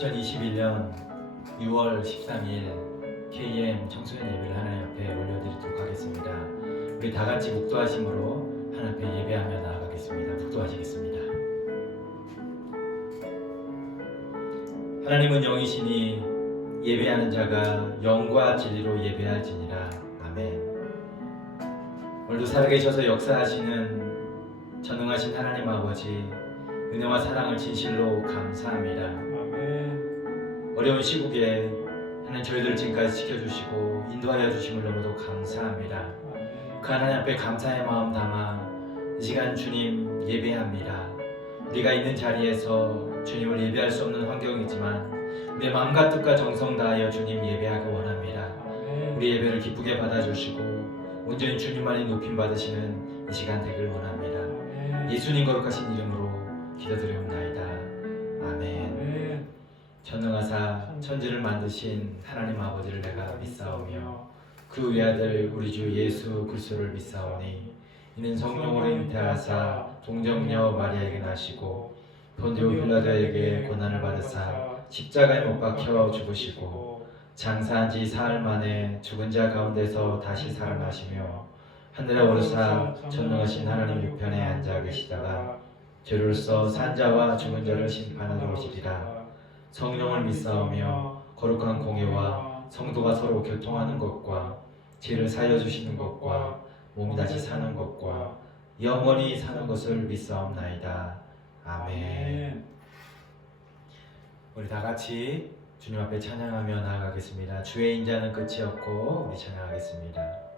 2021년 6월 13일 KM 청소년 예배를 하나님 앞에 올려드리도록 하겠습니다. 우리 다 같이 묵도하심으로 하나님 앞에 예배하며 나아가겠습니다. 묵도하시겠습니다. 하나님은 영이시니 예배하는 자가 영과 진리로 예배할지니라. 아멘. 오늘도 살아계셔서 역사하시는 전능하신 하나님 아버지, 은혜와 사랑을 진실로 감사합니다. 아멘. 어려운 시국에 하나님 저희들을 지금까지 지켜주시고 인도하여 주심을 너무도 감사합니다. 아멘. 그 하나님 앞에 감사의 마음 담아 이 시간 주님 예배합니다. 우리가 있는 자리에서 주님을 예배할 수 없는 환경이지만 우리의 마음과 뜻과 정성 다하여 주님 예배하기 원합니다. 아멘. 우리 예배를 기쁘게 받아주시고 온전히 주님만이 높임 받으시는 이 시간 되길 원합니다. 아멘. 예수님 거룩하신 이름으로 기도드리옵나이다. 아멘. 아멘. 전능하사 천지를 만드신 하나님 아버지를 내가 믿사오며 그 외아들 우리 주 예수 그리스도를 믿사오니 이는 성령으로 잉태하사 동정녀 마리아에게 나시고 본디오 빌라도에게 고난을 받으사 십자가에 못 박혀 죽으시고 장사한 지 사흘 만에 죽은 자 가운데서 다시 살아나시며 하늘에 오르사 전능하신 하나님 우편에 앉아 계시다가 죄로서 산 자와 죽은 자를 심판하러 오시리라. 성령을 믿사오며 거룩한 공예와 성도가 서로 교통하는 것과 죄를 사여 주시는 것과 몸이 다시 사는 것과 영원히 사는 것을 믿사옵나이다. 아멘. 우리 다 같이 주님 앞에 찬양하며 나아가겠습니다. 주의 인자는 끝이 없고 우리 찬양하겠습니다.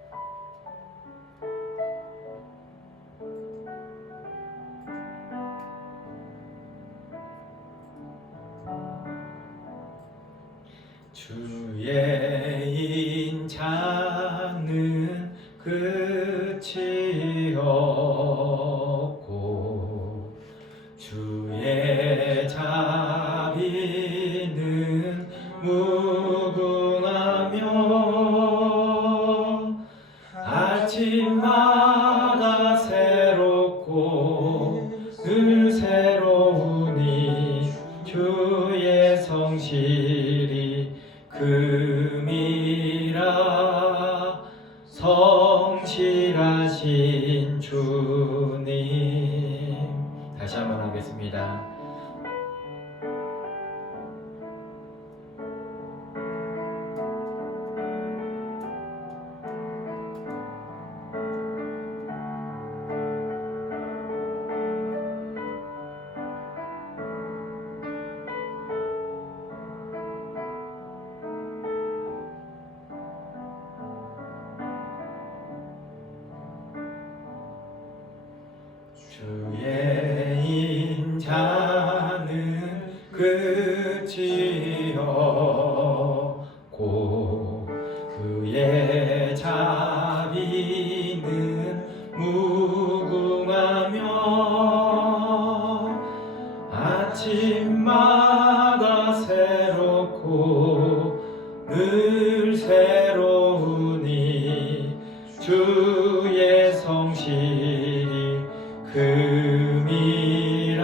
주의 인자는 끝이 없고 주의 자비는 무궁하며 아침마다 새롭고 늘 새로우니 주의 성실이 금이라. 성실하신 주님. 다시 한번 하겠습니다. 주의 인자는 끝이 없고 그의 자비는 무궁하며 아침마다 새롭고 늘 새로우니 주의 성실이 금이라.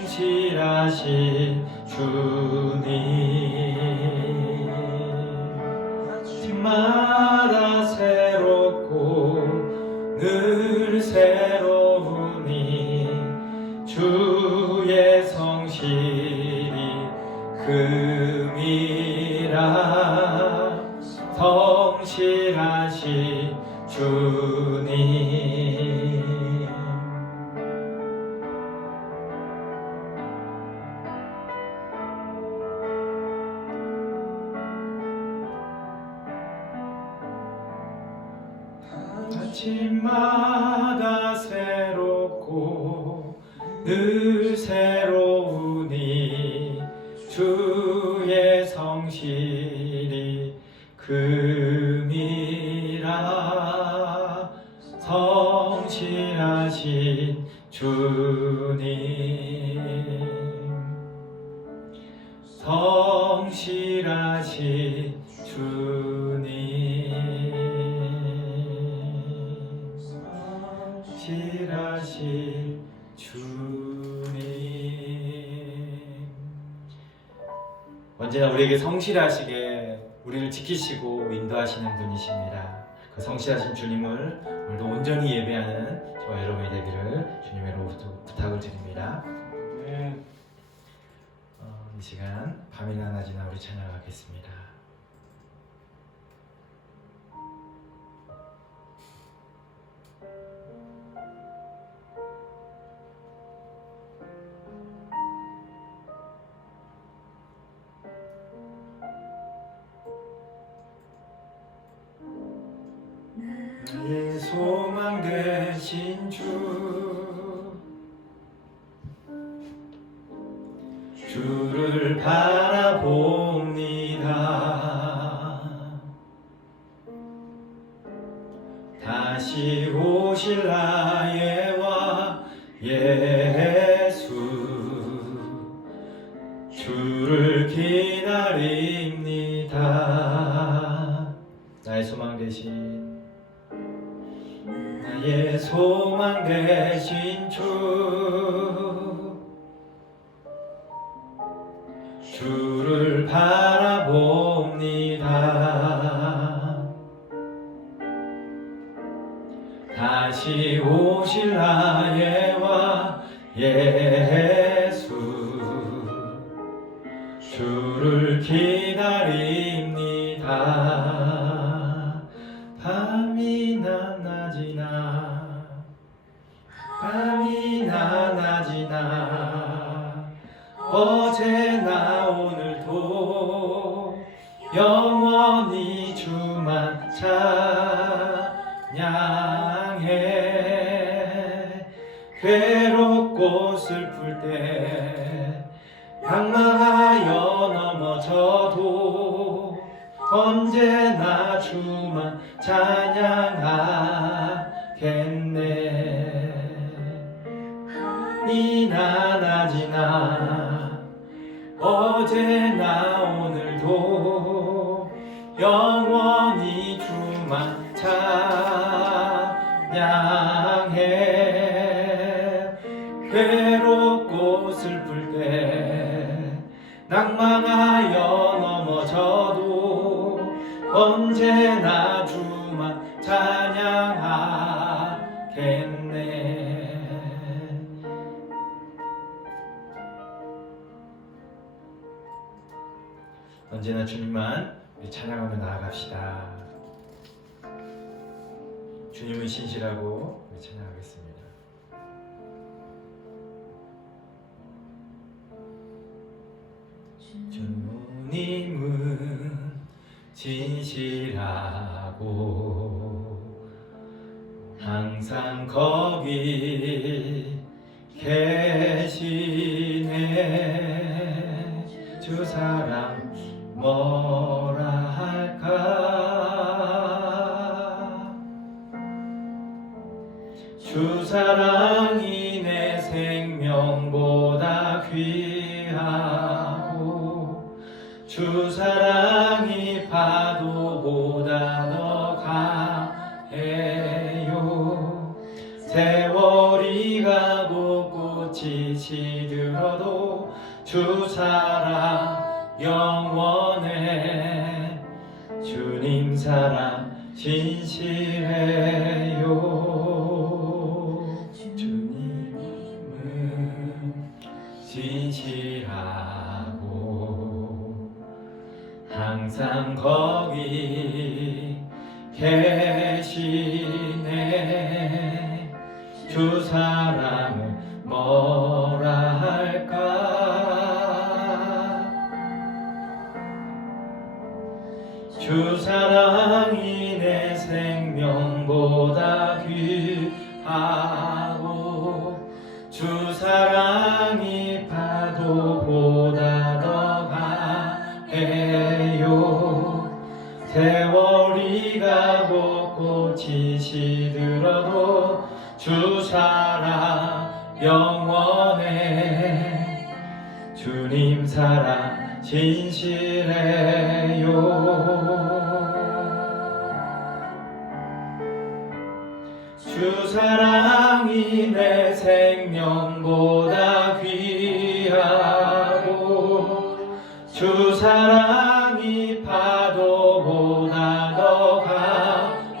성실하신 주님. 아침마다 새롭고 늘 새로우니 주의 성실이 금이라. 성실하신 주님. 아침마다 새롭고 늘 새로우니 주의 성실이 금이라. 성실하신 주님. 성실하신 주님. 성실하신 주님. 언제나 우리에게 성실하시게 우리를 지키시고 인도하시는 분이십니다. 그 성실하신 주님을 오늘도 온전히 예배하는 저와 여러분이 되기를 주님으로부터 부탁을 드립니다. 아멘. 이 시간 밤이나 낮이나 우리 찬양하겠습니다. 나의 소망 되신 주를 바라봅니다. 다시 오실 나의 와 예수 주를 기다립니다. 나의 소망 되신 나의 소망 되신 주를 바라봅니다. 다시 오실 나의 와 예수 주를 기다립니다. 밤이나 낮이나 어제나 오늘도 영원히 주만 찬양해. 괴롭고 슬플 때 방황하여 넘어져도 언제나 주만 찬양하겠네. 밤이나 낮이나 어제나 오늘도 영원히 주만 찬양해. 괴롭고 슬플 때 낭망하여 넘어져도 언제나 주만 찬양하겠네. 언제나 주님만 우리 찬양하며 나아갑시다. 주님은 신실하고 우리 찬양하겠습니다. 주님은 진실하고 항상 거기 계시네. 주 사랑 뭐라 할까. 주 사랑이 내 생명보다 귀하고 주 사랑이 파도보다 더 강해요. 세월이 가고 꽃이 시들어도 주 사랑 영원해. 주님 사랑 진실해요. 주님은 진실하고 항상 거기 계시네. 주 사랑을 뭐라 할까. 주 사랑이 내 생명보다 귀하고 주 사랑이 파도보다 더 강해요. 세월이 가고 꽃이 시들어도 주 사랑 영원해. 주님 사랑 진실해요. 주 사랑이 내 생명보다 귀하고 주 사랑이 파도보다 더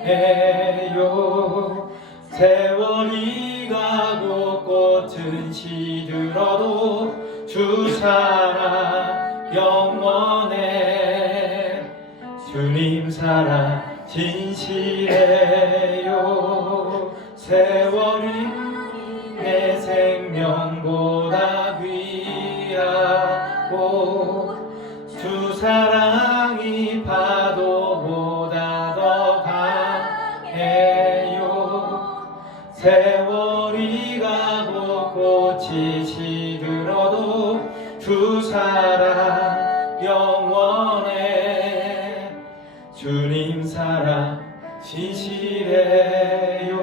강해요. 세월이 가고 꽃은 시들어도 주 사랑 영원해. 주님 사랑 진실해요. 세월이 내 생명보다 귀하고 주 사랑이 파도보다 더 강해요. 세월이 가고 꽃이 시들어도 주 사랑 영원해. 주님 사랑 진실해요.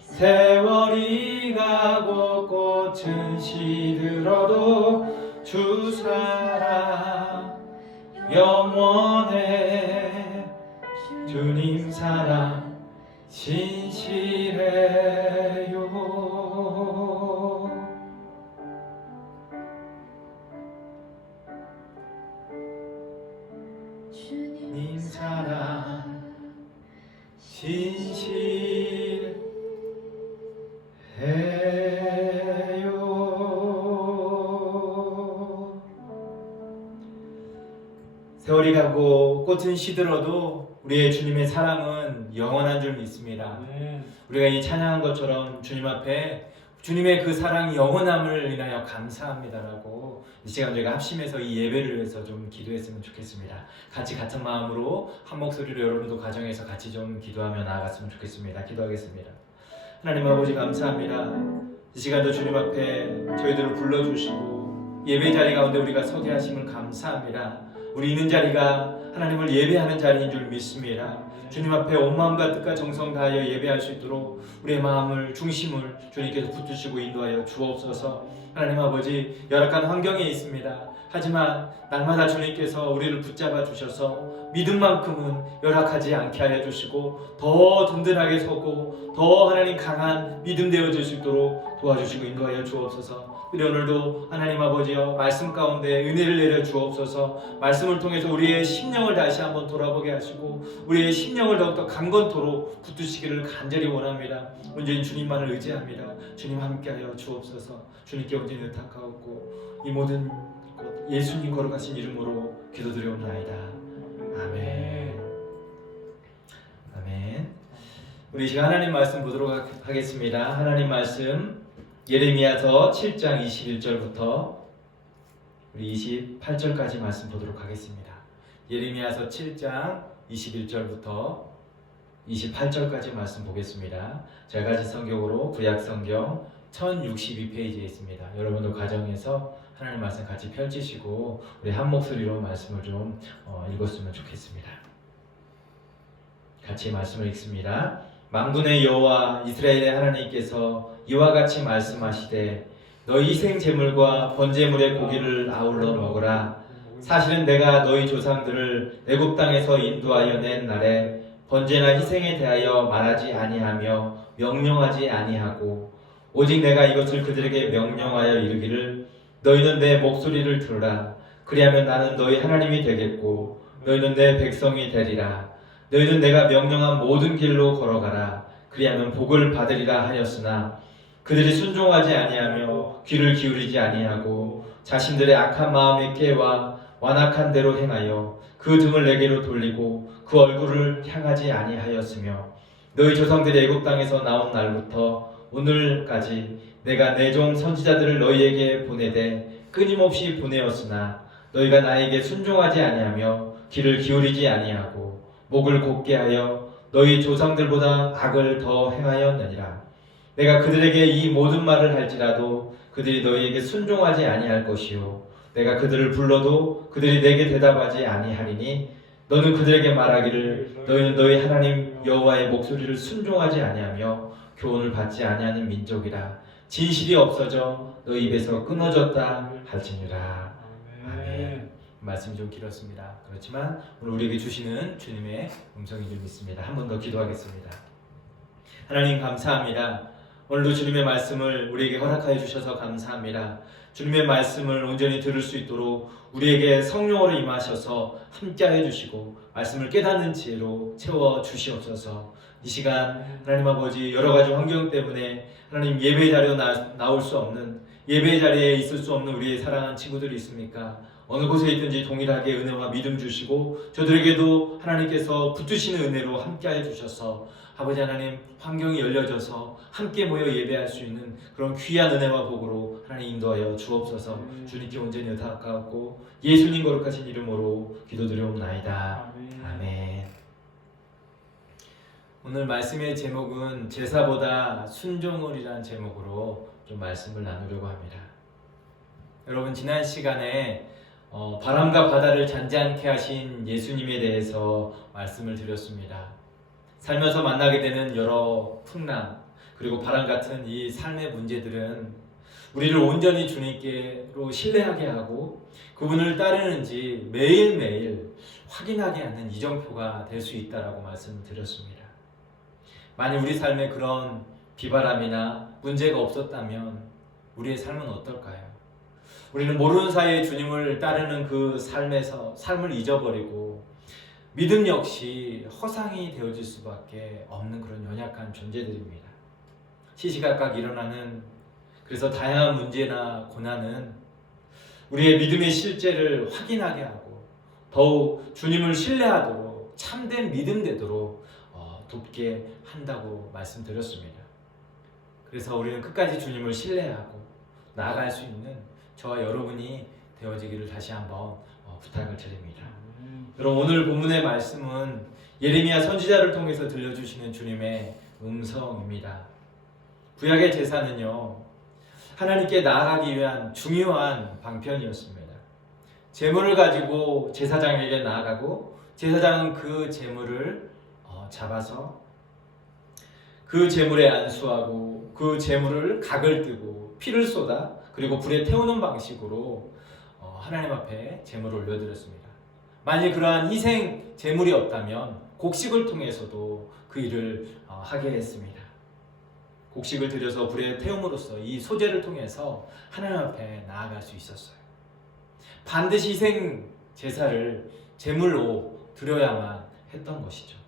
세월이 가고 꽃은 시들어도 주 사랑 영원해. 주님 사랑 진실해요. 주님 사랑 진실해요. 세월이 가고 꽃은 시들어도 우리의 주님의 사랑은 영원한 줄 믿습니다. 우리가 이 찬양한 것처럼 주님 앞에 주님의 그 사랑이 영원함을 인하여 감사합니다라고 이 시간 저희가 합심해서 이 예배를 위해서 좀 기도했으면 좋겠습니다. 같이 같은 마음으로 한 목소리로 여러분도 가정에서 같이 좀 기도하며 나아갔으면 좋겠습니다. 기도하겠습니다. 하나님 아버지 감사합니다. 이 시간도 주님 앞에 저희들을 불러주시고 예배 자리 가운데 우리가 서게 하심을 감사합니다. 우리 있는 자리가 하나님을 예배하는 자리인 줄 믿습니다. 주님 앞에 온 마음과 뜻과 정성 다하여 예배할 수 있도록 우리의 마음을 중심을 주님께서 붙드시고 인도하여 주옵소서. 하나님 아버지 열악한 환경에 있습니다. 하지만 날마다 주님께서 우리를 붙잡아 주셔서 믿음만큼은 열악하지 않게 하여 주시고 더 든든하게 서고 더 하나님 강한 믿음 되어질 수 있도록 도와주시고 인도하여 주옵소서. 우리 오늘도 하나님 아버지여 말씀 가운데 은혜를 내려 주옵소서. 말씀을 통해서 우리의 심령을 다시 한번 돌아보게 하시고 우리의 심령을 더욱더 강건토록 붙드시기를 간절히 원합니다. 온전히 주님만을 의지합니다. 주님 함께하여 주옵소서. 주님께 온전히 의탁하옵고 이 모든 것 예수님 거룩하신 이름으로 기도드리옵나이다. 아멘. 아멘. 우리 시간 하나님 말씀 보도록 하겠습니다. 하나님 말씀 예레미야서 7장 21절부터 우리 28절까지 말씀 보도록 하겠습니다. 예레미야서 7장 21절부터 28절까지 말씀 보겠습니다. 제가 가진 성경으로 구약성경 1062페이지에 있습니다. 여러분도 가정에서 하나님 말씀 같이 펼치시고 우리 한 목소리로 말씀을 좀 읽었으면 좋겠습니다. 같이 말씀을 읽습니다. 만군의 여호와 이스라엘의 하나님께서 이와 같이 말씀하시되 너희 희생 제물과 번제물의 고기를 아울러 먹으라. 사실은 내가 너희 조상들을 애굽 땅에서 인도하여 낸 날에 번제나 희생에 대하여 말하지 아니하며 명령하지 아니하고 오직 내가 이것을 그들에게 명령하여 이르기를 너희는 내 목소리를 들으라. 그리하면 나는 너희 하나님이 되겠고 너희는 내 백성이 되리라. 너희는 내가 명령한 모든 길로 걸어가라. 그리하면 복을 받으리라 하였으나 그들이 순종하지 아니하며 귀를 기울이지 아니하고 자신들의 악한 마음에 깨와 완악한 대로 행하여 그 등을 내게로 돌리고 그 얼굴을 향하지 아니하였으며 너희 조상들이 애굽 땅에서 나온 날부터 오늘까지 내가 내 종 선지자들을 너희에게 보내되 끊임없이 보내었으나 너희가 나에게 순종하지 아니하며 귀를 기울이지 아니하고 목을 곧게 하여 너희 조상들보다 악을 더 행하였느니라. 내가 그들에게 이 모든 말을 할지라도 그들이 너희에게 순종하지 아니할 것이요 내가 그들을 불러도 그들이 내게 대답하지 아니하리니 너는 그들에게 말하기를 너희는 너희 하나님 여호와의 목소리를 순종하지 아니하며 교훈을 받지 아니하는 민족이라. 진실이 없어져 너희 입에서 끊어졌다 할지니라. 아멘. 말씀이 좀 길었습니다. 그렇지만 오늘 우리에게 주시는 주님의 음성인 줄 믿습니다. 한 번 더 기도하겠습니다. 하나님 감사합니다. 오늘도 주님의 말씀을 우리에게 허락하여 주셔서 감사합니다. 주님의 말씀을 온전히 들을 수 있도록 우리에게 성령으로 임하셔서 함께하여 주시고 말씀을 깨닫는 지혜로 채워 주시옵소서. 이 시간 하나님 아버지 여러 가지 환경 때문에 하나님 예배 자리에 나올 수 없는, 예배 자리에 있을 수 없는 우리의 사랑하는 친구들이 있습니까? 어느 곳에 있든지 동일하게 은혜와 믿음 주시고 저들에게도 하나님께서 붙드시는 은혜로 함께하여 주셔서 아버지 하나님 환경이 열려져서 함께 모여 예배할 수 있는 그런 귀한 은혜와 복으로 하나님 인도하여 주옵소서. 주님께 온전히 의탁하고 예수님 거룩하신 이름으로 기도드리옵나이다. 아멘. 오늘 말씀의 제목은 제사보다 순종을이라는 제목으로 좀 말씀을 나누려고 합니다. 여러분 지난 시간에 바람과 바다를 잔잔케 하신 예수님에 대해서 말씀을 드렸습니다. 살면서 만나게 되는 여러 풍랑 그리고 바람 같은 이 삶의 문제들은 우리를 온전히 주님께로 신뢰하게 하고 그분을 따르는지 매일매일 확인하게 하는 이정표가 될 수 있다라고 말씀을 드렸습니다. 만약 우리 삶에 그런 비바람이나 문제가 없었다면 우리의 삶은 어떨까요? 우리는 모르는 사이에 주님을 따르는 그 삶을 잊어버리고 믿음 역시 허상이 되어질 수밖에 없는 그런 연약한 존재들입니다. 시시각각 일어나는 그래서 다양한 문제나 고난은 우리의 믿음의 실제를 확인하게 하고 더욱 주님을 신뢰하도록 참된 믿음 되도록 돕게 한다고 말씀드렸습니다. 그래서 우리는 끝까지 주님을 신뢰하고 나아갈 수 있는 저와 여러분이 되어지기를 다시 한번 부탁을 드립니다. 여러분 오늘 본문의 말씀은 예레미야 선지자를 통해서 들려주시는 주님의 음성입니다. 구약의 제사는요 하나님께 나아가기 위한 중요한 방편이었습니다. 제물을 가지고 제사장에게 나아가고 제사장은 그 제물을 잡아서 그 제물에 안수하고 그 제물을 각을 뜨고 피를 쏟아 그리고 불에 태우는 방식으로 하나님 앞에 제물을 올려드렸습니다. 만일 그러한 희생 제물이 없다면 곡식을 통해서도 그 일을 하게 했습니다. 곡식을 들여서 불에 태움으로써 이 소재를 통해서 하나님 앞에 나아갈 수 있었어요. 반드시 희생 제사를 제물로 드려야만 했던 것이죠.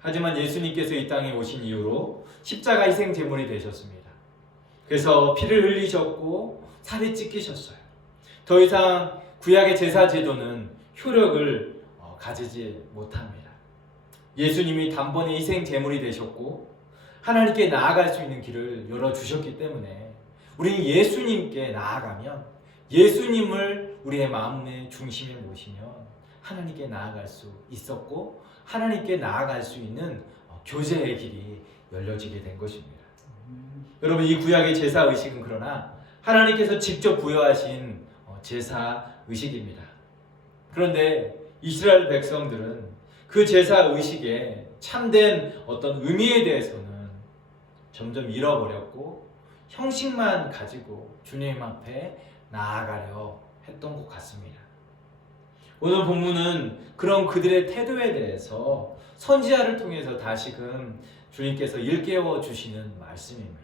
하지만 예수님께서 이 땅에 오신 이후로 십자가 희생 제물이 되셨습니다. 그래서 피를 흘리셨고 살이 찢기셨어요. 더 이상 구약의 제사 제도는 효력을 가지지 못합니다. 예수님이 단번에 희생 제물이 되셨고 하나님께 나아갈 수 있는 길을 열어주셨기 때문에 우리는 예수님께 나아가면 예수님을 우리의 마음의 중심에 모시면 하나님께 나아갈 수 있었고 하나님께 나아갈 수 있는 교제의 길이 열려지게 된 것입니다. 여러분 이 구약의 제사 의식은 그러나 하나님께서 직접 부여하신 제사 의식입니다. 그런데 이스라엘 백성들은 그 제사 의식의 참된 어떤 의미에 대해서는 점점 잃어버렸고 형식만 가지고 주님 앞에 나아가려 했던 것 같습니다. 오늘 본문은 그런 그들의 태도에 대해서 선지자를 통해서 다시금 주님께서 일깨워 주시는 말씀입니다.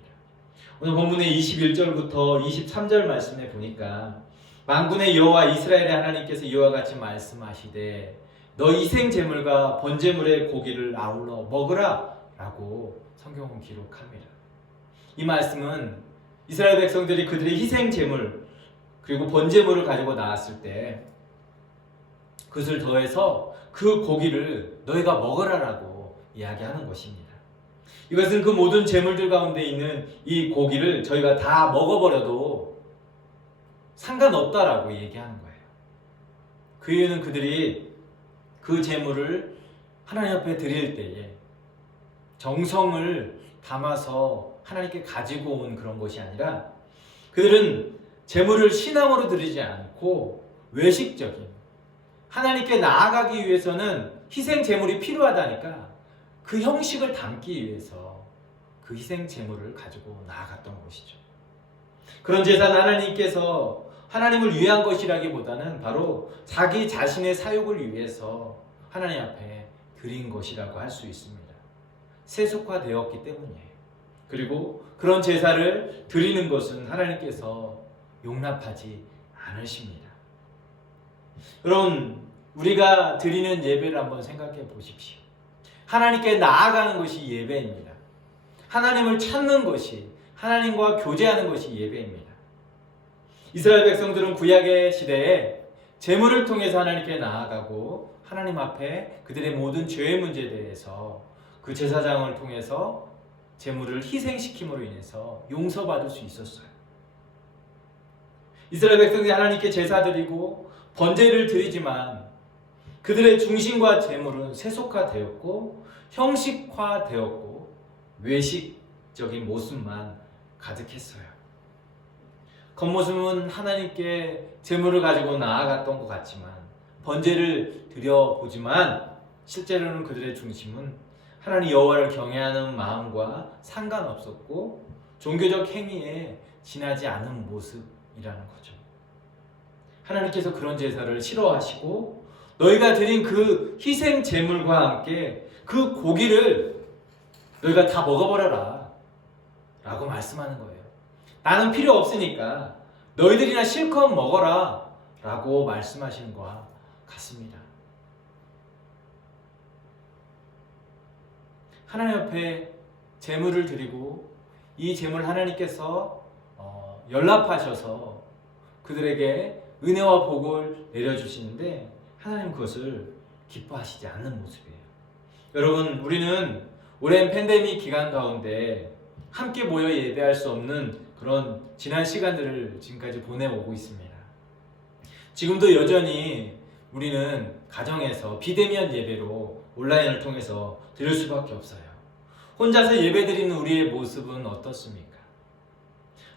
오늘 본문의 21절부터 23절 말씀에 보니까 만군의 여호와 이스라엘의 하나님께서 이와 같이 말씀하시되 너 희생 제물과 번제물의 고기를 아울러 먹으라 라고 성경은 기록합니다. 이 말씀은 이스라엘 백성들이 그들의 희생 제물 그리고 번제물을 가지고 나왔을 때 그것을 더해서 그 고기를 너희가 먹으라라고 이야기하는 것입니다. 이것은 그 모든 제물들 가운데 있는 이 고기를 저희가 다 먹어버려도 상관없다라고 얘기하는 거예요. 그 이유는 그들이 그 제물을 하나님 앞에 드릴 때에 정성을 담아서 하나님께 가지고 온 그런 것이 아니라 그들은 제물을 신앙으로 드리지 않고 외식적인 하나님께 나아가기 위해서는 희생 제물이 필요하다니까 그 형식을 담기 위해서 그 희생 제물을 가지고 나아갔던 것이죠. 그런 제사는 하나님께서 하나님을 위한 것이라기보다는 바로 자기 자신의 사욕을 위해서 하나님 앞에 드린 것이라고 할 수 있습니다. 세속화되었기 때문이에요. 그리고 그런 제사를 드리는 것은 하나님께서 용납하지 않으십니다. 여러분, 우리가 드리는 예배를 한번 생각해 보십시오. 하나님께 나아가는 것이 예배입니다. 하나님을 찾는 것이, 하나님과 교제하는 것이 예배입니다. 이스라엘 백성들은 구약의 시대에 제물을 통해서 하나님께 나아가고 하나님 앞에 그들의 모든 죄의 문제에 대해서 그 제사장을 통해서 제물을 희생시킴으로 인해서 용서받을 수 있었어요. 이스라엘 백성들이 하나님께 제사 드리고 번제를 드리지만 그들의 중심과 제물은 세속화되었고 형식화되었고 외식적인 모습만 가득했어요. 겉모습은 하나님께 제물을 가지고 나아갔던 것 같지만, 번제를 드려보지만 실제로는 그들의 중심은 하나님 여호와를 경외하는 마음과 상관없었고 종교적 행위에 지나지 않은 모습이라는 거죠. 하나님께서 그런 제사를 싫어하시고 너희가 드린 그 희생 제물과 함께 그 고기를 너희가 다 먹어버려라 라고 말씀하는 거예요. 나는 필요 없으니까 너희들이나 실컷 먹어라 라고 말씀하시는 것과 같습니다. 하나님 앞에 제물을 드리고 이 제물 하나님께서 연락하셔서 그들에게 은혜와 복을 내려주시는데 하나님 그것을 기뻐하시지 않는 모습이에요. 여러분, 우리는 오랜 팬데믹 기간 가운데 함께 모여 예배할 수 없는 그런 지난 시간들을 지금까지 보내오고 있습니다. 지금도 여전히 우리는 가정에서 비대면 예배로 온라인을 통해서 드릴 수밖에 없어요. 혼자서 예배 드리는 우리의 모습은 어떻습니까?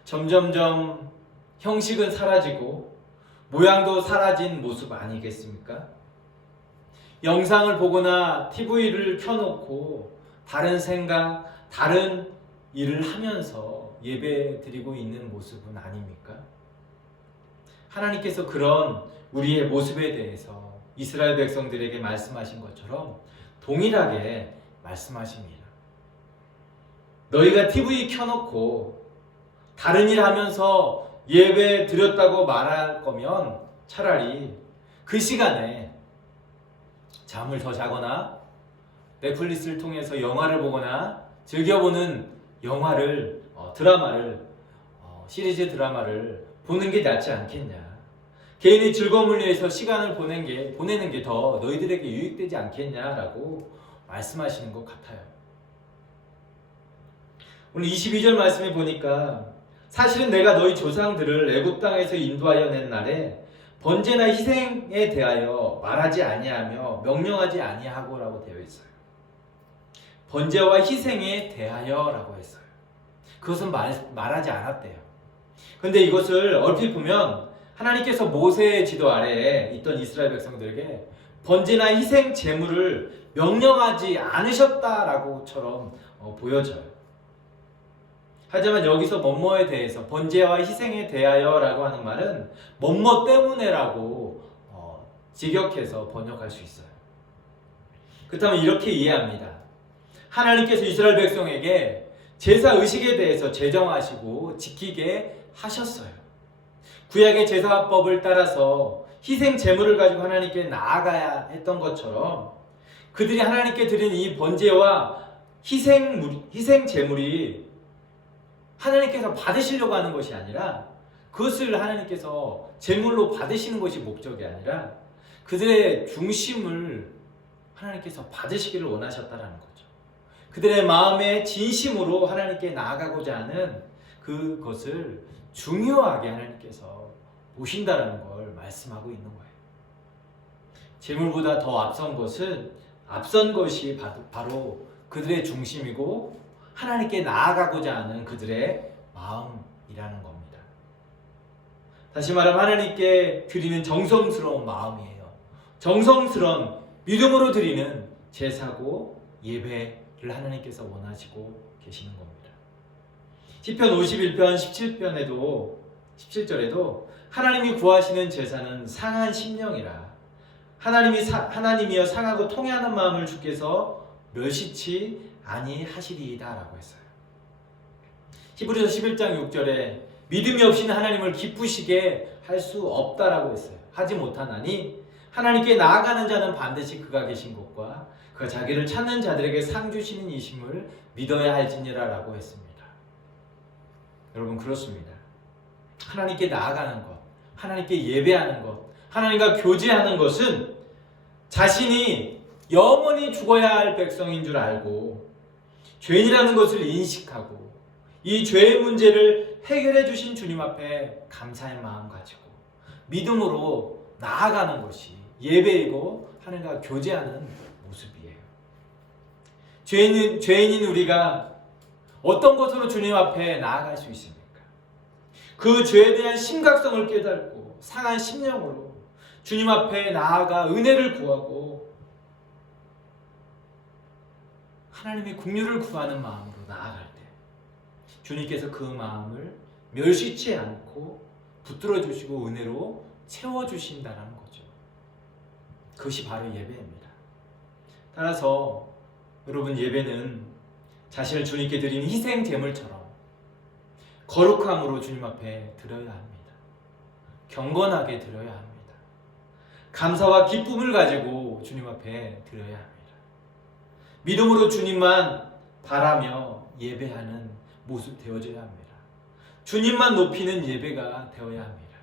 점점점 형식은 사라지고 모양도 사라진 모습 아니겠습니까? 영상을 보거나 TV를 켜놓고 다른 생각, 다른 일을 하면서 예배 드리고 있는 모습은 아닙니까? 하나님께서 그런 우리의 모습에 대해서 이스라엘 백성들에게 말씀하신 것처럼 동일하게 말씀하십니다. 너희가 TV 켜놓고 다른 일 하면서 예배 드렸다고 말할 거면 차라리 그 시간에 잠을 더 자거나 넷플릭스를 통해서 영화를 보거나 즐겨보는 영화를 드라마를 시리즈 드라마를 보는 게 낫지 않겠냐. 개인의 즐거움을 위해서 시간을 보내는 게 더 너희들에게 유익되지 않겠냐라고 말씀하시는 것 같아요. 오늘 22절 말씀에 보니까 사실은 내가 너희 조상들을 애굽 땅에서 인도하여 낸 날에 번제나 희생에 대하여 말하지 아니하며 명령하지 아니하고라고 되어 있어요. 번제와 희생에 대하여라고 했어요. 그것은 말하지 않았대요. 그런데 이것을 얼핏 보면 하나님께서 모세의 지도 아래에 있던 이스라엘 백성들에게 번제나 희생 제물을 명령하지 않으셨다라고처럼 보여져요. 하지만 여기서 뭐뭐에 대해서 번제와 희생에 대하여라고 하는 말은 뭐뭐 때문에라고 직역해서 번역할 수 있어요. 그렇다면 이렇게 이해합니다. 하나님께서 이스라엘 백성에게 제사 의식에 대해서 제정하시고 지키게 하셨어요. 구약의 제사법을 따라서 희생 제물을 가지고 하나님께 나아가야 했던 것처럼 그들이 하나님께 드린 이 번제와 희생 제물이 하나님께서 받으시려고 하는 것이 아니라 그것을 하나님께서 제물로 받으시는 것이 목적이 아니라 그들의 중심을 하나님께서 받으시기를 원하셨다라는 거죠. 그들의 마음의 진심으로 하나님께 나아가고자 하는 그것을 중요하게 하나님께서 보신다라는 걸 말씀하고 있는 거예요. 제물보다 더 앞선 것이 바로 그들의 중심이고 하나님께 나아가고자 하는 그들의 마음이라는 겁니다. 다시 말하면 하나님께 드리는 정성스러운 마음이에요. 정성스러운 믿음으로 드리는 제사고 예배를 하나님께서 원하시고 계시는 겁니다. 시편 51편 17절에도 하나님이 구하시는 제사는 상한 심령이라 하나님이여 상하고 통회하는 마음을 주께서 멸시치 아니하시리이다 라고 했어요. 히브리서 11장 6절에 믿음이 없이는 하나님을 기쁘시게 할 수 없다라고 했어요. 하지 못하나니 하나님께 나아가는 자는 반드시 그가 계신 곳과 그가 자기를 찾는 자들에게 상 주시는 이심을 믿어야 할지니라라고 했습니다. 여러분, 그렇습니다. 하나님께 나아가는 것, 하나님께 예배하는 것, 하나님과 교제하는 것은 자신이 영원히 죽어야 할 백성인 줄 알고 죄인이라는 것을 인식하고 이 죄의 문제를 해결해 주신 주님 앞에 감사의 마음 가지고 믿음으로 나아가는 것이 예배이고 하나님과 교제하는 모습이에요. 죄인인 우리가 어떤 것으로 주님 앞에 나아갈 수 있습니까? 그 죄에 대한 심각성을 깨닫고 상한 심령으로 주님 앞에 나아가 은혜를 구하고 하나님의 긍휼을 구하는 마음으로 나아갈 때 주님께서 그 마음을 멸시치 않고 붙들어 주시고 은혜로 채워주신다는 거죠. 그것이 바로 예배입니다. 따라서 여러분, 예배는 자신을 주님께 드리는 희생 제물처럼 거룩함으로 주님 앞에 드려야 합니다. 경건하게 드려야 합니다. 감사와 기쁨을 가지고 주님 앞에 드려야 합니다. 믿음으로 주님만 바라며 예배하는 모습 되어져야 합니다. 주님만 높이는 예배가 되어야 합니다.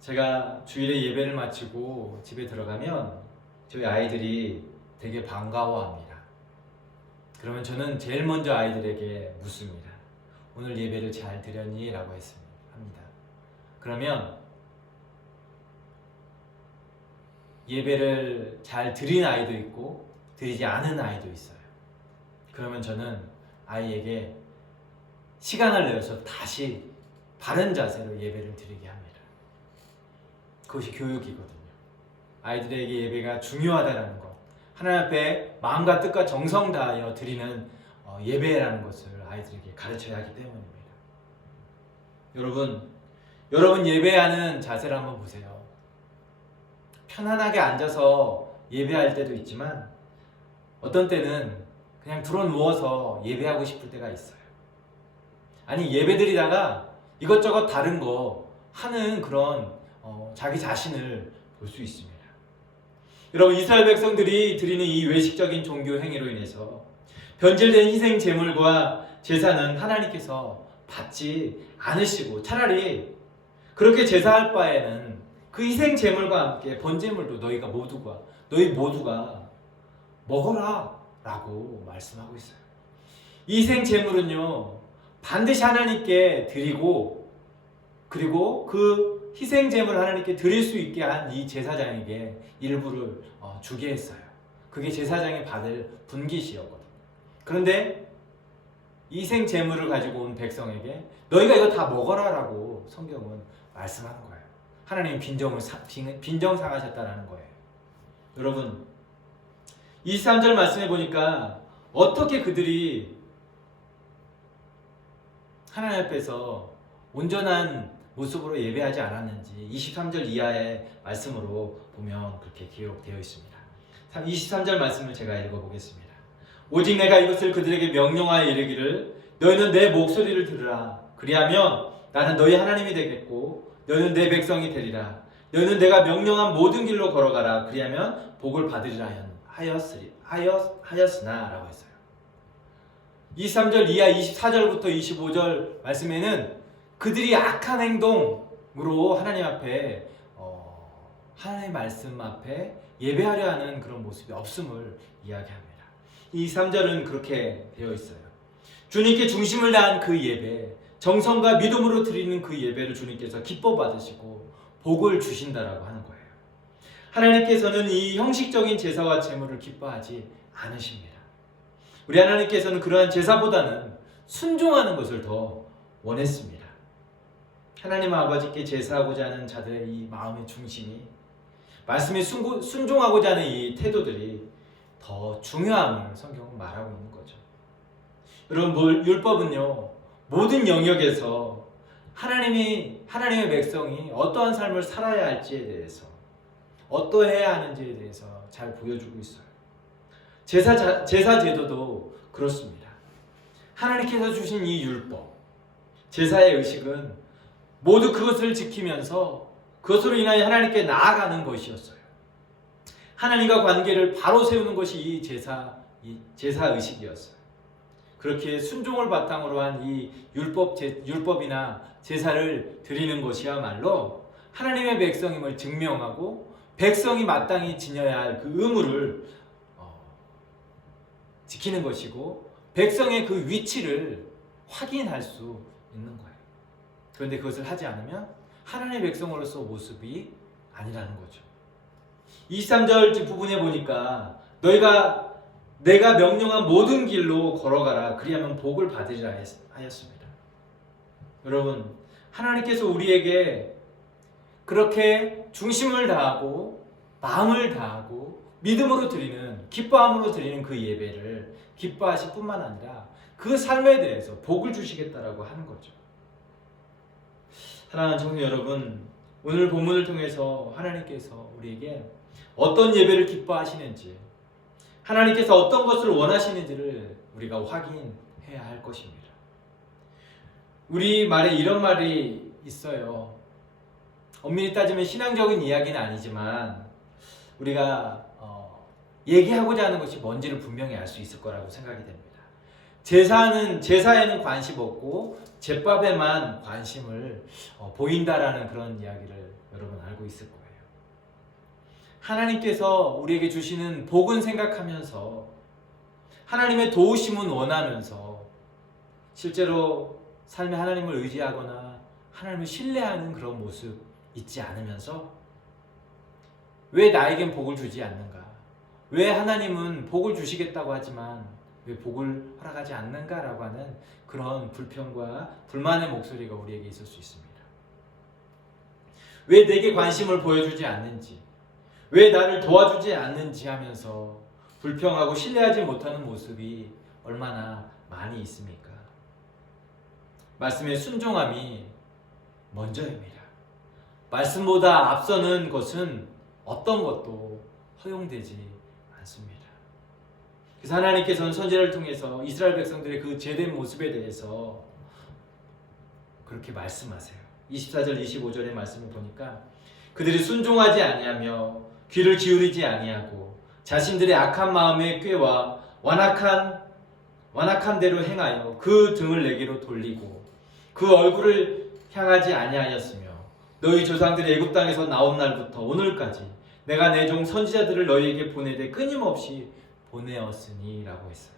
제가 주일에 예배를 마치고 집에 들어가면 저희 아이들이 되게 반가워합니다. 그러면 저는 제일 먼저 아이들에게 묻습니다. 오늘 예배를 잘 드렸니? 라고 합니다. 그러면 예배를 잘 드린 아이도 있고 드리지 않은 아이도 있어요. 그러면 저는 아이에게 시간을 내어서 다시 바른 자세로 예배를 드리게 합니다. 그것이 교육이거든요. 아이들에게 예배가 중요하다는 것, 하나님 앞에 마음과 뜻과 정성 다하여 드리는 예배라는 것을 아이들에게 가르쳐야 하기 때문입니다. 여러분 예배하는 자세를 한번 보세요. 편안하게 앉아서 예배할 때도 있지만 어떤 때는 그냥 들어 누워서 예배하고 싶을 때가 있어요. 아니, 예배드리다가 이것저것 다른 거 하는 그런 자기 자신을 볼 수 있습니다. 여러분, 이스라엘 백성들이 드리는 이 외식적인 종교 행위로 인해서 변질된 희생 제물과 제사는 하나님께서 받지 않으시고 차라리 그렇게 제사할 바에는 그 희생 제물과 함께 번제물도 너희 모두가 먹어라 라고 말씀하고 있어요. 이 희생 제물은요, 반드시 하나님께 드리고 그리고 그 희생 제물을 하나님께 드릴 수 있게 한 이 제사장에게 일부를 주게 했어요. 그게 제사장이 받을 분깃이었거든요. 그런데 이 희생 제물을 가지고 온 백성에게 너희가 이거 다 먹어라 라고 성경은 말씀하는 거예요. 하나님이 빈정상하셨다는 거예요. 여러분, 23절 말씀해 보니까 어떻게 그들이 하나님 앞에서 온전한 모습으로 예배하지 않았는지 23절 이하의 말씀으로 보면 그렇게 기록되어 있습니다. 23절 말씀을 제가 읽어보겠습니다. 오직 내가 이것을 그들에게 명령하여 이르기를 너희는 내 목소리를 들으라. 그리하면 나는 너희 하나님이 되겠고 너희는 내 백성이 되리라. 너희는 내가 명령한 모든 길로 걸어가라. 그리하면 복을 받으리라 하였으나 라고 했어요. 23절 이하 24절부터 25절 말씀에는 그들이 악한 행동으로 하나님 앞에 하나님의 말씀 앞에 예배하려 하는 그런 모습이 없음을 이야기합니다. 23절은 그렇게 되어 있어요. 주님께 중심을 다한 그 예배, 정성과 믿음으로 드리는 그 예배를 주님께서 기뻐 받으시고 복을 주신다라고 하는 거예요. 하나님께서는 이 형식적인 제사와 제물을 기뻐하지 않으십니다. 우리 하나님께서는 그러한 제사보다는 순종하는 것을 더 원했습니다. 하나님 아버지께 제사하고자 하는 자들의 이 마음의 중심이 말씀에 순종하고자 하는 이 태도들이 더 중요함을 성경은 말하고 있는 거죠. 여러분, 율법은요, 모든 영역에서 하나님의 백성이 어떠한 삶을 살아야 할지에 대해서, 어떠해야 하는지에 대해서 잘 보여주고 있어요. 제사 제도도 그렇습니다. 하나님께서 주신 이 율법, 제사의 의식은 모두 그것을 지키면서 그것으로 인하여 하나님께 나아가는 것이었어요. 하나님과 관계를 바로 세우는 것이 이 제사 의식이었어요. 그렇게 순종을 바탕으로 한 이 율법이나 제사를 드리는 것이야말로 하나님의 백성임을 증명하고 백성이 마땅히 지녀야 할 그 의무를 지키는 것이고 백성의 그 위치를 확인할 수 있는 거예요. 그런데 그것을 하지 않으면 하나님의 백성으로서 모습이 아니라는 거죠. 23절 부분에 보니까 내가 명령한 모든 길로 걸어가라 그리하면 복을 받으리라 하였습니다. 여러분, 하나님께서 우리에게 그렇게 중심을 다하고 마음을 다하고 믿음으로 드리는, 기뻐함으로 드리는 그 예배를 기뻐하실 뿐만 아니라 그 삶에 대해서 복을 주시겠다라고 하는 거죠. 사랑하는 청년 여러분, 오늘 본문을 통해서 하나님께서 우리에게 어떤 예배를 기뻐하시는지, 하나님께서 어떤 것을 원하시는지를 우리가 확인해야 할 것입니다. 우리 말에 이런 말이 있어요. 엄밀히 따지면 신앙적인 이야기는 아니지만 우리가 얘기하고자 하는 것이 뭔지를 분명히 알 수 있을 거라고 생각이 됩니다. 제사에는 관심 없고 제밥에만 관심을 보인다라는 그런 이야기를 여러분 알고 있을 거예요. 하나님께서 우리에게 주시는 복은 생각하면서 하나님의 도우심은 원하면서 실제로 삶에 하나님을 의지하거나 하나님을 신뢰하는 그런 모습 있지 않으면서 왜 나에겐 복을 주지 않는가? 왜 하나님은 복을 주시겠다고 하지만 왜 복을 허락하지 않는가라고 하는 그런 불평과 불만의 목소리가 우리에게 있을 수 있습니다. 왜 내게 관심을 보여주지 않는지, 왜 나를 도와주지 않는지 하면서 불평하고 신뢰하지 못하는 모습이 얼마나 많이 있습니까? 말씀의 순종함이 먼저입니다. 말씀보다 앞서는 것은 어떤 것도 허용되지 않습니다. 그래서 하나님께서는 선지자를 통해서 이스라엘 백성들의 그 제된 모습에 대해서 그렇게 말씀하세요. 24절 25절의 말씀을 보니까 그들이 순종하지 아니하며 귀를 기울이지 아니하고 자신들의 악한 마음의 꾀와 완악한 대로 행하여 그 등을 내게로 돌리고 그 얼굴을 향하지 아니하였으며 너희 조상들이 애굽 땅에서 나온 날부터 오늘까지 내가 내 종 선지자들을 너희에게 보내되 끊임없이 보내었으니 라고 했어요.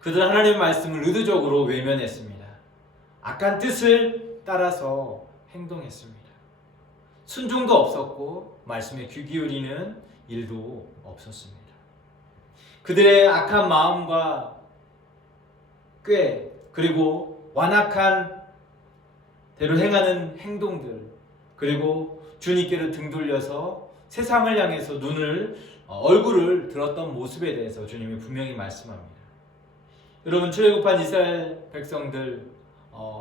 그들은 하나님의 말씀을 의도적으로 외면했습니다. 악한 뜻을 따라서 행동했습니다. 순종도 없었고 말씀에 귀 기울이는 일도 없었습니다. 그들의 악한 마음과 꾀 그리고 완악한 대로 행하는 행동들 그리고 주님께로 등 돌려서 세상을 향해서 얼굴을 들었던 모습에 대해서 주님이 분명히 말씀합니다. 여러분, 출애굽한 이스라엘 백성들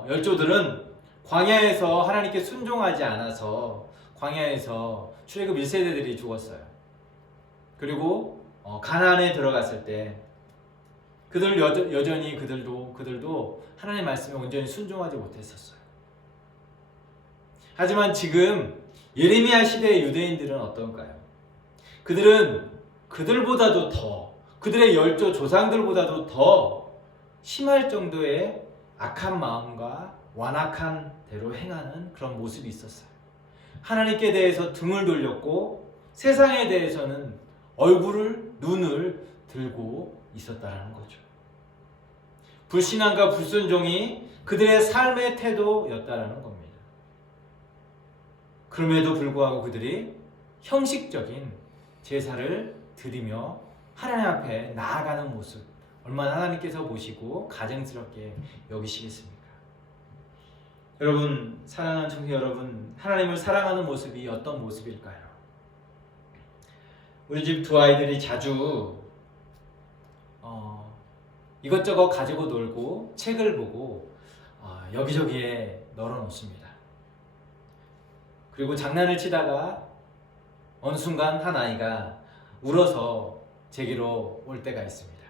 열조들은 광야에서 하나님께 순종하지 않아서 광야에서 출애굽 1세대들이 죽었어요. 그리고 가나안에 들어갔을 때 여전히 그들도 하나님의 말씀에 온전히 순종하지 못했었어요. 하지만 지금 예레미야 시대의 유대인들은 어떤가요? 그들은 그들보다도 더, 그들의 열조 조상들보다도 더 심할 정도의 악한 마음과 완악한 대로 행하는 그런 모습이 있었어요. 하나님께 대해서 등을 돌렸고 세상에 대해서는 눈을 들고 있었다라는 거죠. 불신앙과 불순종이 그들의 삶의 태도였다라는 겁니다. 그럼에도 불구하고 그들이 형식적인 제사를 드리며 하나님 앞에 나아가는 모습, 얼마나 하나님께서 보시고 가증스럽게 여기시겠습니까? 여러분, 사랑하는 청취자 여러분, 하나님을 사랑하는 모습이 어떤 모습일까요? 우리 집 두 아이들이 자주 이것저것 가지고 놀고 책을 보고 여기저기에 널어놓습니다. 그리고 장난을 치다가 어느 순간 한 아이가 울어서 제게로 올 때가 있습니다.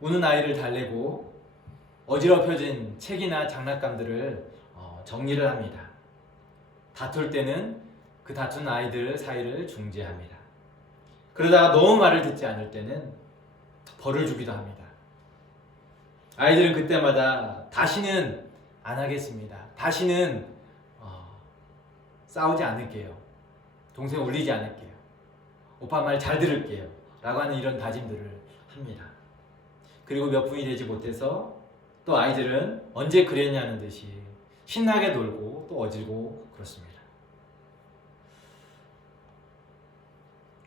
우는 아이를 달래고 어지럽혀진 책이나 장난감들을 정리를 합니다. 다툴 때는 그 다툰 아이들 사이를 중재합니다. 그러다가 너무 말을 듣지 않을 때는 벌을 주기도 합니다. 아이들은 그때마다 다시는 안 하겠습니다. 다시는 싸우지 않을게요. 동생 울리지 않을게요. 오빠 말 잘 들을게요. 라고 하는 이런 다짐들을 합니다. 그리고 몇 분이 되지 못해서 또 아이들은 언제 그랬냐는 듯이 신나게 놀고 또 어지고 그렇습니다.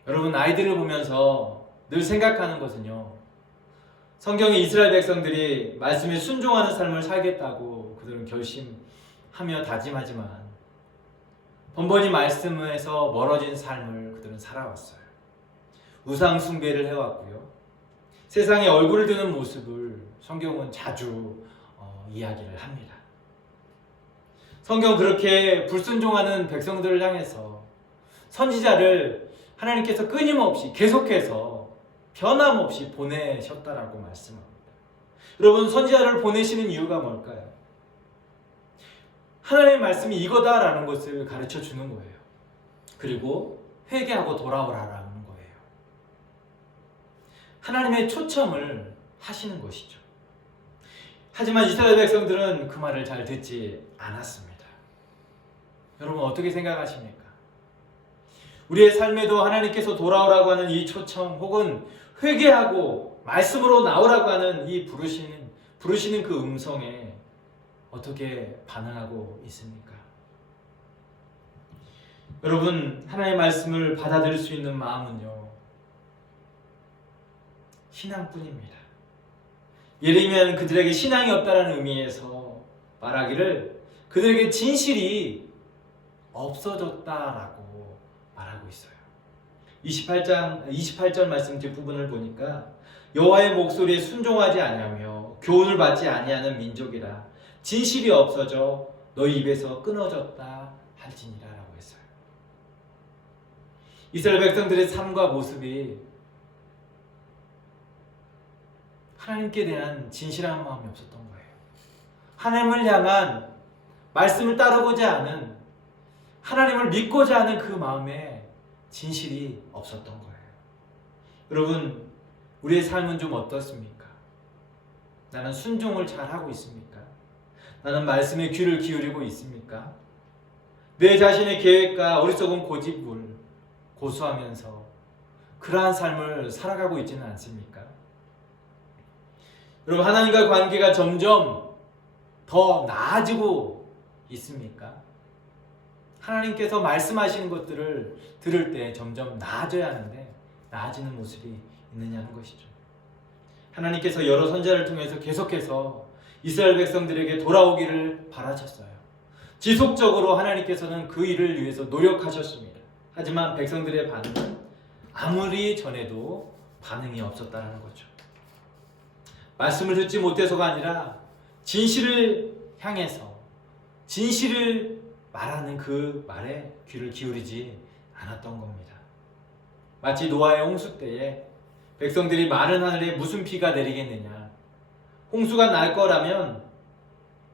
여러분, 아이들을 보면서 늘 생각하는 것은요, 성경에 이스라엘 백성들이 말씀에 순종하는 삶을 살겠다고 그들은 결심하며 다짐하지만 번번이 말씀에서 멀어진 삶을 그들은 살아왔어요. 우상 숭배를 해왔고요. 세상에 얼굴을 드는 모습을 성경은 자주 이야기를 합니다. 성경은 그렇게 불순종하는 백성들을 향해서 선지자를 하나님께서 끊임없이 계속해서 변함없이 보내셨다라고 말씀합니다. 여러분, 선지자를 보내시는 이유가 뭘까요? 하나님의 말씀이 이거다라는 것을 가르쳐 주는 거예요. 그리고 회개하고 돌아오라라는 거예요. 하나님의 초청을 하시는 것이죠. 하지만 이스라엘 백성들은 그 말을 잘 듣지 않았습니다. 여러분, 어떻게 생각하십니까? 우리의 삶에도 하나님께서 돌아오라고 하는 이 초청, 혹은 회개하고 말씀으로 나오라고 하는 이 부르시는 그 음성에 어떻게 반응하고 있습니까? 여러분, 하나님의 말씀을 받아들일 수 있는 마음은요, 신앙뿐입니다. 예레미야는 그들에게 신앙이 없다는 의미에서 말하기를 그들에게 진실이 없어졌다라고 말하고 있어요. 28절 말씀 뒷부분을 보니까 여호와의 목소리에 순종하지 아니하며 교훈을 받지 아니하는 민족이라 진실이 없어져 너희 입에서 끊어졌다 할지니라 라고 했어요. 이스라엘 백성들의 삶과 모습이 하나님께 대한 진실한 마음이 없었던 거예요. 하나님을 향한 말씀을 따르고자 하는, 하나님을 믿고자 하는 그 마음에 진실이 없었던 거예요. 여러분, 우리의 삶은 좀 어떻습니까? 나는 순종을 잘하고 있습니까? 나는 말씀에 귀를 기울이고 있습니까? 내 자신의 계획과 어리석은 고집을 고수하면서 그러한 삶을 살아가고 있지는 않습니까? 여러분, 하나님과 관계가 점점 더 나아지고 있습니까? 하나님께서 말씀하시는 것들을 들을 때 점점 나아져야 하는데 나아지는 모습이 있느냐는 것이죠. 하나님께서 여러 선지자를 통해서 계속해서 이스라엘 백성들에게 돌아오기를 바라셨어요. 지속적으로 하나님께서는 그 일을 위해서 노력하셨습니다. 하지만 백성들의 반응은 아무리 전해도 반응이 없었다는 거죠. 말씀을 듣지 못해서가 아니라 진실을 향해서 진실을 말하는 그 말에 귀를 기울이지 않았던 겁니다. 마치 노아의 홍수 때에 백성들이 마른 하늘에 무슨 비가 내리겠느냐, 홍수가 날 거라면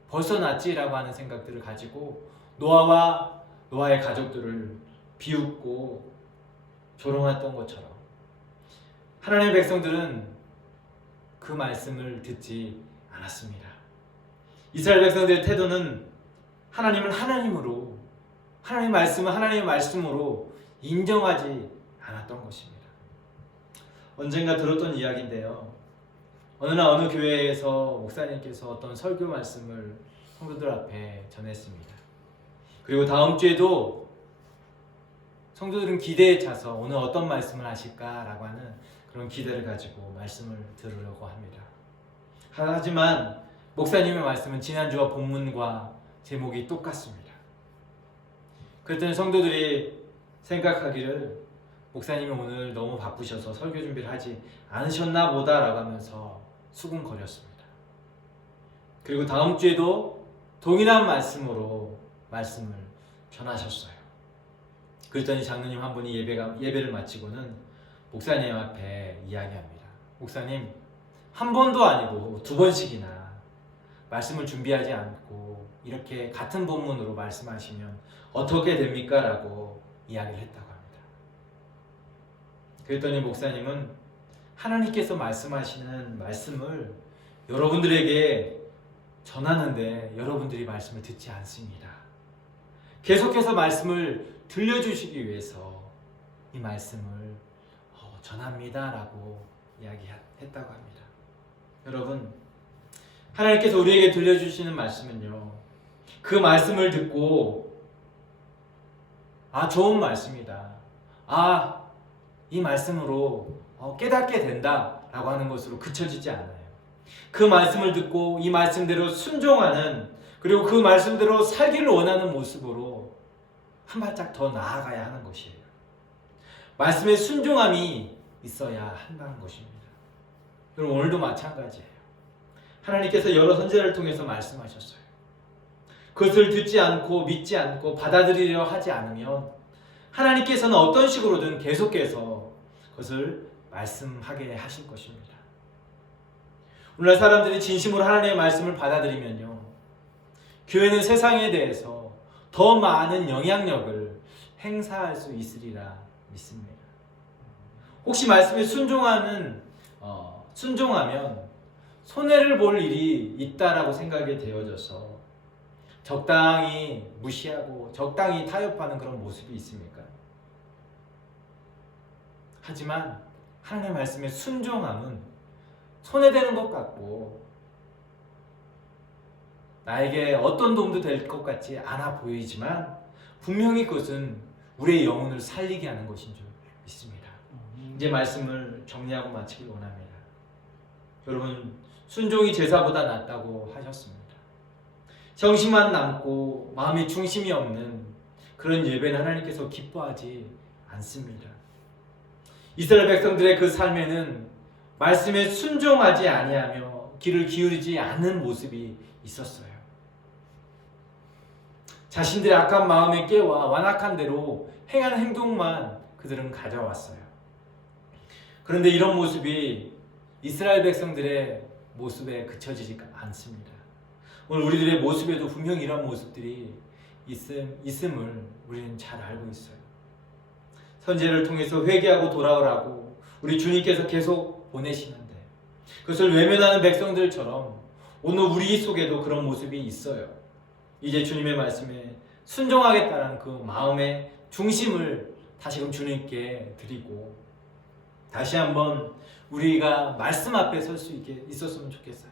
벌써 났지라고 하는 생각들을 가지고 노아와 노아의 가족들을 비웃고 조롱했던 것처럼 하나님의 백성들은 그 말씀을 듣지 않았습니다. 이스라엘 백성들의 태도는 하나님을 하나님으로, 하나님의 말씀을 하나님의 말씀으로 인정하지 않았던 것입니다. 언젠가 들었던 이야기인데요, 어느 날 어느 교회에서 목사님께서 어떤 설교 말씀을 성도들 앞에 전했습니다. 그리고 다음 주에도 성도들은 기대에 차서 오늘 어떤 말씀을 하실까라고 하는 그런 기대를 가지고 말씀을 들으려고 합니다. 하지만 목사님의 말씀은 지난주와 본문과 제목이 똑같습니다. 그랬더니 성도들이 생각하기를 목사님이 오늘 너무 바쁘셔서 설교 준비를 하지 않으셨나 보다라고 하면서 수군거렸습니다. 그리고 다음 주에도 동일한 말씀으로 말씀을 전하셨어요. 그랬더니 장로님 한 분이 예배를 마치고는 목사님 앞에 이야기합니다. 목사님, 한 번도 아니고 두 번씩이나 말씀을 준비하지 않고 이렇게 같은 본문으로 말씀하시면 어떻게 됩니까? 라고 이야기를 했다고 합니다. 그랬더니 목사님은 하나님께서 말씀하시는 말씀을 여러분들에게 전하는데 여러분들이 말씀을 듣지 않습니다. 계속해서 말씀을 들려주시기 위해서 이 말씀을 전합니다 라고 이야기했다고 합니다. 여러분, 하나님께서 우리에게 들려주시는 말씀은요, 그 말씀을 듣고 좋은 말씀이다, 이 말씀으로 깨닫게 된다 라고 하는 것으로 그쳐지지 않아요. 그 말씀을 듣고 이 말씀대로 순종하는, 그리고 그 말씀대로 살기를 원하는 모습으로 한 발짝 더 나아가야 하는 것이에요. 말씀에 순종함이 있어야 한다는 것입니다. 여러분, 오늘도 마찬가지예요. 하나님께서 여러 선지자를 통해서 말씀하셨어요. 그것을 듣지 않고 믿지 않고 받아들이려 하지 않으면 하나님께서는 어떤 식으로든 계속해서 그것을 말씀하게 하실 것입니다. 오늘날 사람들이 진심으로 하나님의 말씀을 받아들이면요, 교회는 세상에 대해서 더 많은 영향력을 행사할 수 있으리라 믿습니다. 혹시 말씀에 순종하면 손해를 볼 일이 있다라고 생각이 되어져서 적당히 무시하고 적당히 타협하는 그런 모습이 있습니까? 하지만 하나님의 말씀에 순종함은 손해되는 것 같고 나에게 어떤 도움도 될 것 같지 않아 보이지만 분명히 그것은 우리의 영혼을 살리게 하는 것인 줄 믿습니다. 이제 말씀을 정리하고 마치길 원합니다. 여러분, 순종이 제사보다 낫다고 하셨습니다. 정신만 남고 마음의 중심이 없는 그런 예배는 하나님께서 기뻐하지 않습니다. 이스라엘 백성들의 그 삶에는 말씀에 순종하지 아니하며 귀를 기울이지 않는 모습이 있었어요. 자신들의 악한 마음에 깨와 완악한 대로 행하는 행동만 그들은 가져왔어요. 그런데 이런 모습이 이스라엘 백성들의 모습에 그쳐지지 않습니다. 오늘 우리들의 모습에도 분명히 이런 모습들이 있음을 우리는 잘 알고 있어요. 선지자를 통해서 회개하고 돌아오라고 우리 주님께서 계속 보내시는데 그것을 외면하는 백성들처럼 오늘 우리 속에도 그런 모습이 있어요. 이제 주님의 말씀에 순종하겠다는 그 마음의 중심을 다시금 주님께 드리고 다시 한번 우리가 말씀 앞에 설 수 있게 있었으면 좋겠어요.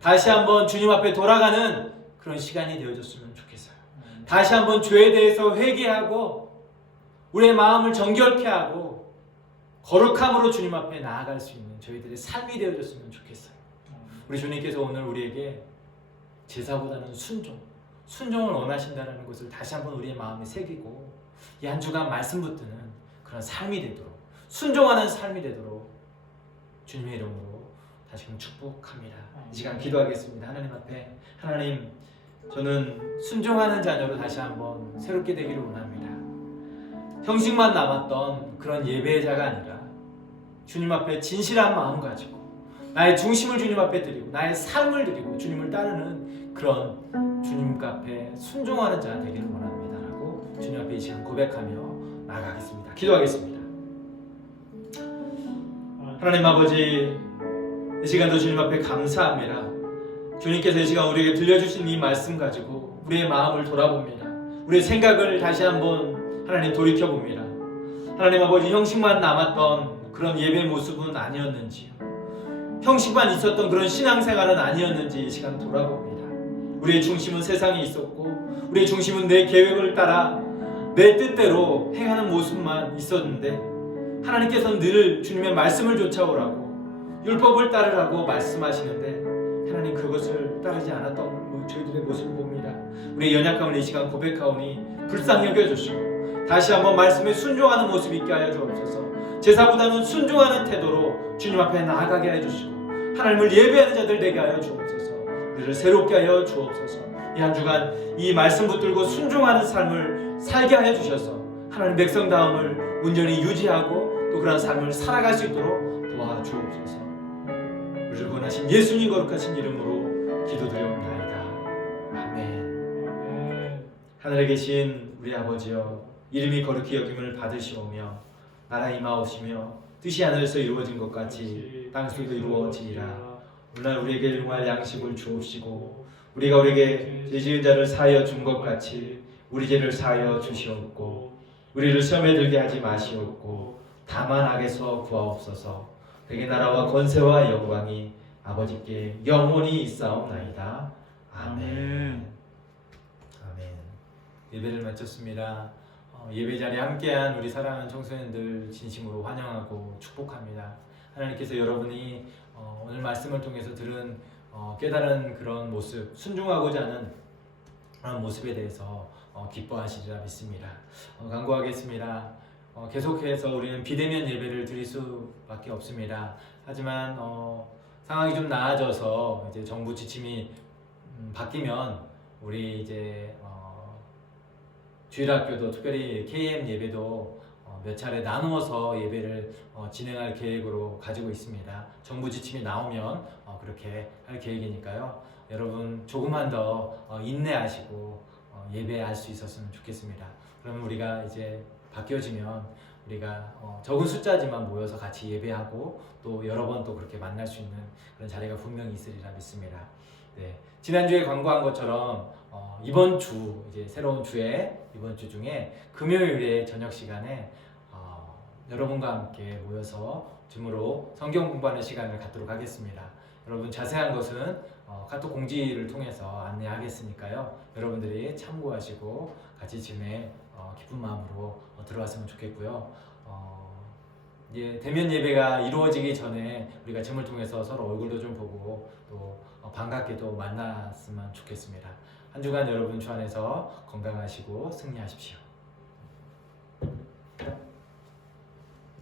다시 한번 주님 앞에 돌아가는 그런 시간이 되어졌으면 좋겠어요. 다시 한번 죄에 대해서 회개하고 우리의 마음을 정결케 하고 거룩함으로 주님 앞에 나아갈 수 있는 저희들의 삶이 되어졌으면 좋겠어요. 우리 주님께서 오늘 우리에게 제사보다는 순종을 원하신다는 것을 다시 한번 우리의 마음에 새기고 이 한 주간 말씀 붙드는 그런 삶이 되도록, 순종하는 삶이 되도록 주님의 이름으로 다시금 축복합니다. 이 시간 기도하겠습니다. 하나님 앞에, 하나님, 저는 순종하는 자녀로 다시 한번 새롭게 되기를 원합니다. 형식만 남았던 그런 예배자가 아니라 주님 앞에 진실한 마음 가지고 나의 중심을 주님 앞에 드리고 나의 삶을 드리고 주님을 따르는 그런 주님 앞에 순종하는 자 되기를 원합니다 라고 주님 앞에 이 시간 고백하며 나아가겠습니다. 기도하겠습니다. 하나님 아버지, 이 시간도 주님 앞에 감사합니다. 주님께서 이 시간 우리에게 들려주신 이 말씀 가지고 우리의 마음을 돌아봅니다. 우리의 생각을 다시 한번 하나님 돌이켜봅니다. 하나님 아버지, 형식만 남았던 그런 예배 모습은 아니었는지요, 형식만 있었던 그런 신앙생활은 아니었는지 이 시간 돌아봅니다. 우리의 중심은 세상에 있었고 우리의 중심은 내 계획을 따라 내 뜻대로 행하는 모습만 있었는데 하나님께서는 늘 주님의 말씀을 쫓아오라고 율법을 따르라고 말씀하시는데 하나님 그것을 따르지 않았던 저희들의 모습을 봅니다. 우리의 연약함을 이 시간 고백하오니 불쌍히 여겨주시고 다시 한번 말씀에 순종하는 모습 있게 하여 주옵소서. 제사보다는 순종하는 태도로 주님 앞에 나아가게 해주시고 하나님을 예배하는 자들 되게 하여 주옵소서. 우리를 새롭게 하여 주옵소서. 이 한 주간 이 말씀 붙들고 순종하는 삶을 살게 하여 주셔서 하나님 백성다움을 온전히 유지하고 또 그런 삶을 살아갈 수 있도록 도와주옵소서. 우리를 원하신 예수님 거룩하신 이름으로 기도드리옵나이다. 아멘. 아멘. 하늘에 계신 우리 아버지여, 이름이 거룩히 여김을 받으시오며 나라 임하옵시며 뜻이 하늘에서 이루어진 것 같이 땅에서도 이루어지리라. 오늘 우리에게 일용할 양식을 주옵시고 우리가 우리에게 죄 지은 자를 사하여 준 것 같이 우리 죄를 사하여 주시옵고 우리를 시험에 들게 하지 마시옵고 다만 악에서 구하옵소서. 대개 나라와 권세와 영광이 아버지께 영원히 있사옵나이다. 아멘. 아멘. 예배를 마쳤습니다. 예배 자리에 함께한 우리 사랑하는 청소년들 진심으로 환영하고 축복합니다. 하나님께서 여러분이 오늘 말씀을 통해서 들은 깨달은 그런 모습, 순종하고자 하는 그런 모습에 대해서 기뻐하시리라 믿습니다. 간구하겠습니다. 계속해서 우리는 비대면 예배를 드릴 수밖에 없습니다. 하지만 상황이 좀 나아져서 이제 정부 지침이 바뀌면 우리 이제 주일학교도 특별히 KM 예배도 몇 차례 나누어서 예배를 진행할 계획으로 가지고 있습니다. 정부 지침이 나오면 그렇게 할 계획이니까요. 여러분 조금만 더 인내하시고 예배할 수 있었으면 좋겠습니다. 그러면 우리가 이제 바뀌어지면 우리가 적은 숫자지만 모여서 같이 예배하고 또 여러 번 또 그렇게 만날 수 있는 그런 자리가 분명히 있으리라 믿습니다. 네, 지난주에 광고한 것처럼 이번 주 이제 새로운 주에 이번 주 중에 금요일에 저녁 시간에 여러분과 함께 모여서 줌으로 성경 공부하는 시간을 갖도록 하겠습니다. 여러분 자세한 것은 카톡 공지를 통해서 안내하겠으니까요. 여러분들이 참고하시고 같이 줌에 기쁜 마음으로 들어왔으면 좋겠고요. 이제 대면 예배가 이루어지기 전에 우리가 줌을 통해서 서로 얼굴도 좀 보고 또 반갑게도 만났으면 좋겠습니다. 한 주간 여러분 주 안에서 건강하시고 승리하십시오.